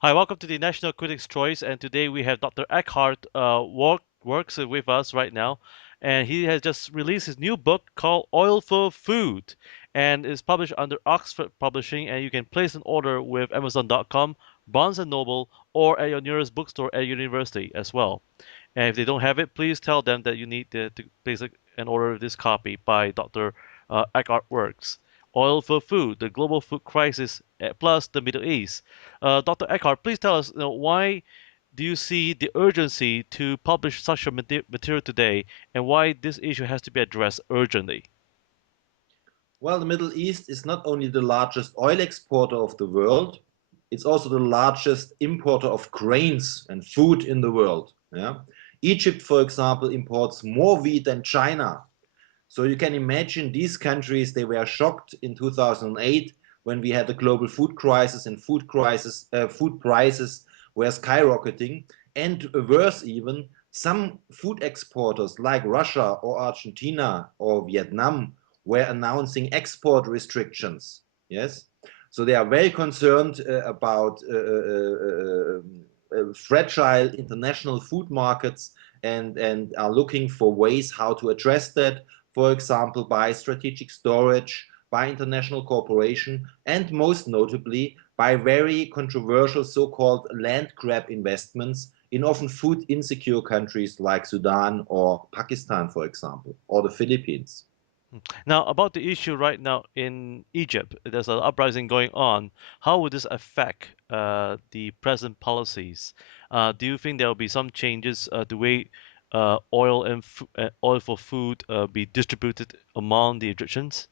Hi, welcome to the National Critics' Choice, and today we have Dr. Eckart Works with us right now, and he has just released his new book called Oil for Food, and is published under Oxford Publishing, and you can place an order with Amazon.com, Barnes& and Noble, or at your nearest bookstore at university as well. And if they don't have it, please tell them that you need to place an order of this copy by Dr. Eckart Works. Oil for Food, the Global Food Crisis plus the Middle East. Dr. Eckhart, please tell us, why do you see the urgency to publish such a material today, and why this issue has to be addressed urgently? Well, the Middle East is not only the largest oil exporter of the world, it's also the largest importer of grains and food in the world. Yeah? Egypt, for example, imports more wheat than China. So you can imagine these countries, they were shocked in 2008 when we had the global food crisis and food prices were skyrocketing. And worse even, some food exporters like Russia or Argentina or Vietnam were announcing export restrictions. Yes, so they are very concerned about fragile international food markets and are looking for ways how to address that, for example, by strategic storage, by international cooperation, and most notably by very controversial so-called land grab investments in often food insecure countries like Sudan or Pakistan, for example, or the Philippines. Now, about the issue right now in Egypt, there's an uprising going on. How would this affect the present policies? Do you think there will be some changes the way oil for food be distributed among the Egyptians?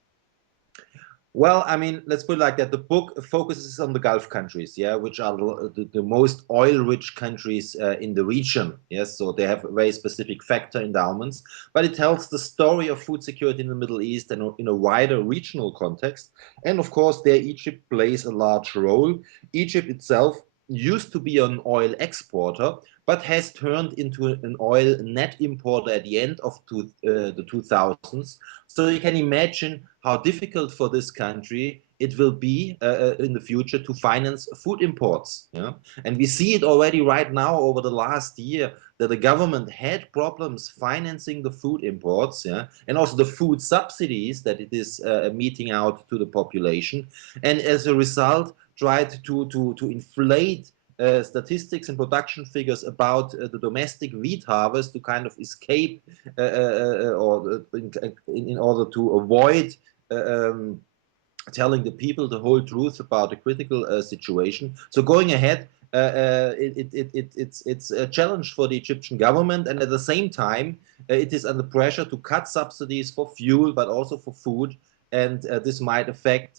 Well, I mean, let's put it like that. The book focuses on the Gulf countries, yeah, which are the most oil-rich countries in the region. Yes, so they have very specific factor endowments, but it tells the story of food security in the Middle East and in a wider regional context. And of course, there Egypt plays a large role. Egypt itself used to be an oil exporter, but has turned into an oil net importer at the end of the 2000s. So you can imagine how difficult for this country it will be in the future to finance food imports. Yeah? And we see it already right now over the last year that the government had problems financing the food imports, yeah? And also the food subsidies that it is meting out to the population. And as a result, tried to inflate statistics and production figures about the domestic wheat harvest to kind of escape or in order to avoid telling the people the whole truth about the critical situation. So going ahead, it's a challenge for the Egyptian government, and at the same time, it is under pressure to cut subsidies for fuel, but also for food. And this might affect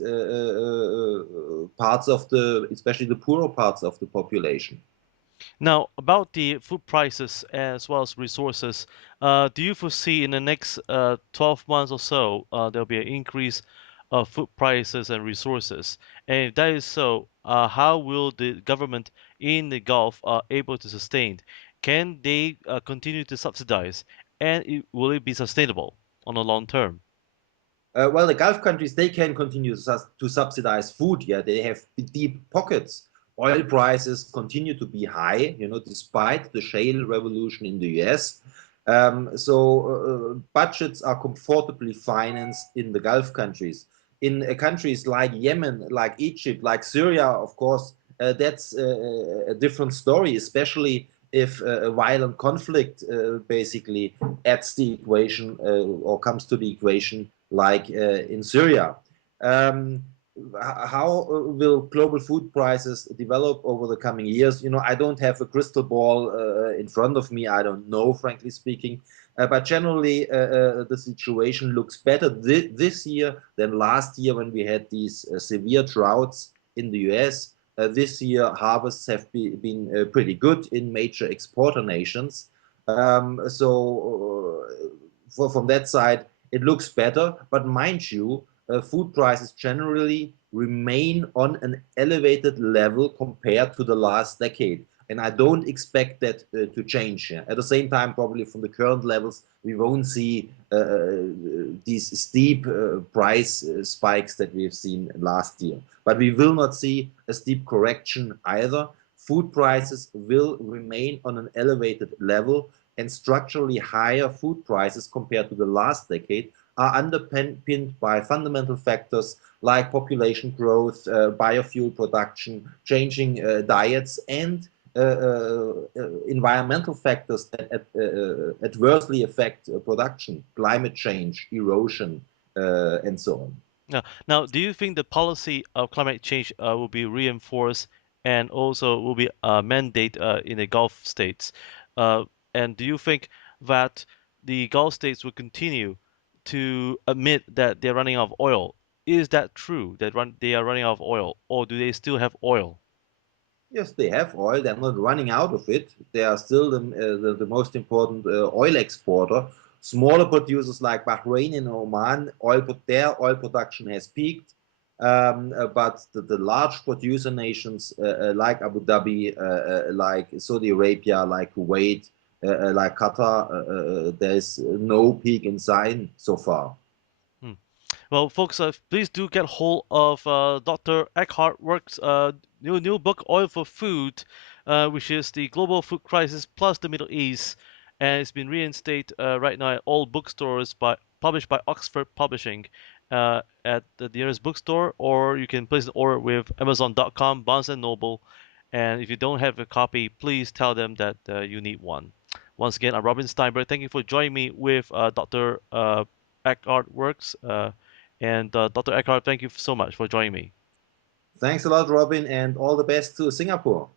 parts of especially the poorer parts of the population. Now, about the food prices as well as resources, do you foresee in the next 12 months or so there'll be an increase of food prices and resources? And if that is so, how will the government in the Gulf able to sustain? Can they continue to subsidize, and will it be sustainable on the long term? Well, the Gulf countries, they can continue to subsidize food. Yeah, they have deep pockets. Oil prices continue to be high, despite the shale revolution in the US. So budgets are comfortably financed in the Gulf countries. In countries like Yemen, like Egypt, like Syria, of course, that's a different story, especially if a violent conflict basically adds the equation or comes to the equation like in Syria. Um, how will global food prices develop over the coming years? I don't have a crystal ball in front of me. I don't know, frankly speaking. But generally, the situation looks better this year than last year when we had these severe droughts in the US. This year, harvests have been pretty good in major exporter nations. From that side, it looks better. But mind you, food prices generally remain on an elevated level compared to the last decade. And I don't expect that to change. Yeah. At the same time, probably from the current levels, we won't see these steep price spikes that we have seen last year. But we will not see a steep correction either food prices will remain on an elevated level, and structurally higher food prices compared to the last decade are underpinned by fundamental factors like population growth, biofuel production, changing diets, and environmental factors that adversely affect production, climate change, erosion, and so on. Now, do you think the policy of climate change will be reinforced and also will be a mandate in the Gulf states? Uh, and do you think that the Gulf states will continue to admit that they're running out of oil? Is that true that they are running out of oil, or do they still have oil? Yes, they have oil. They're not running out of it. They are still the most important oil exporter. Smaller producers like Bahrain and Oman, their oil production has peaked. But the large producer nations like Abu Dhabi, like Saudi Arabia, like Kuwait, like Qatar, there is no peak in sight so far. Hmm. Well, folks, please do get hold of Dr. Eckart Woertz' new book, Oil for Food, which is the global food crisis plus the Middle East, and it's been reinstated right now at all bookstores published by Oxford Publishing at the nearest bookstore, or you can place an order with Amazon.com, Barnes and Noble, and if you don't have a copy, please tell them that you need one. Once again, I'm Robin Steinberg. Thank you for joining me with Dr. Eckart Woertz. And Dr. Eckart, thank you so much for joining me. Thanks a lot, Robin, and all the best to Singapore.